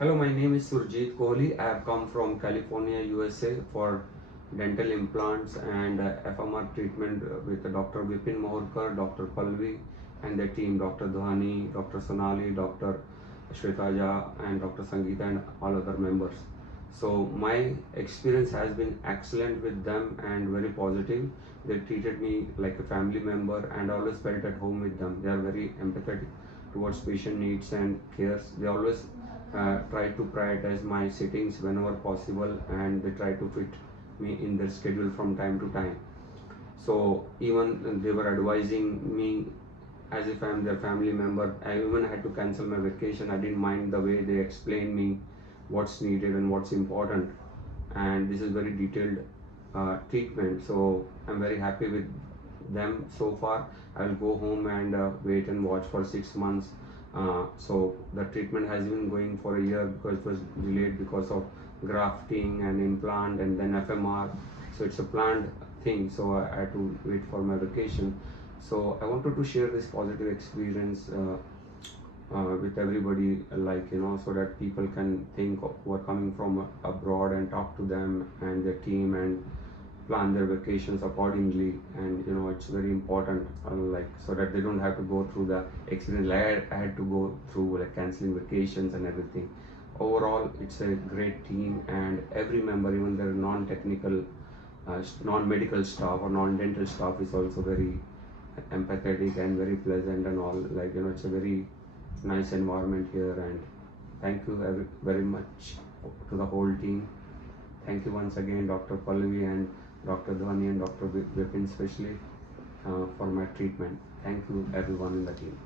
Hello, my name is Surjeet KOHLI. I have come from California, USA for dental implants and FMR treatment with Dr. Vipin Mohorkar, Dr. Pallavi and their team, Dr. Dhani, Dr. Sonali, Dr. Shwetaja and Dr. Sangeeta and all other members. So my experience has been excellent with them and very positive. They treated me like a family member and I always felt at home with them. They are very empathetic towards patient needs and cares. They always try to prioritize my sittings whenever possible and they try to fit me in their schedule from time to time. So even they were advising me as if I'm their family member. I even had to cancel my vacation. I didn't mind the way they explained me what's needed and what's important. And this is very detailed treatment. So I'm very happy with them so far. I'll go home and wait and watch for 6 months. So the treatment has been going for a year because it was delayed because of grafting and implant and then FMR. So it's a planned thing. So I had to wait for my vacation. So I wanted to share this positive experience with everybody, so that people can think of who are coming from abroad and talk to them and their team and plan their vacations accordingly. And it's very important, so that they don't have to go through the experience I had to go through, like canceling vacations and everything. Overall, it's a great team, and every member, even their non-technical, non-medical staff or non-dental staff, is also very empathetic and very pleasant and all. It's a very nice environment here. And thank you very much to the whole team. Thank you once again, Dr. Pallavi and Dr. Dhani and Dr. Vipin especially for my treatment. Thank you everyone in the team.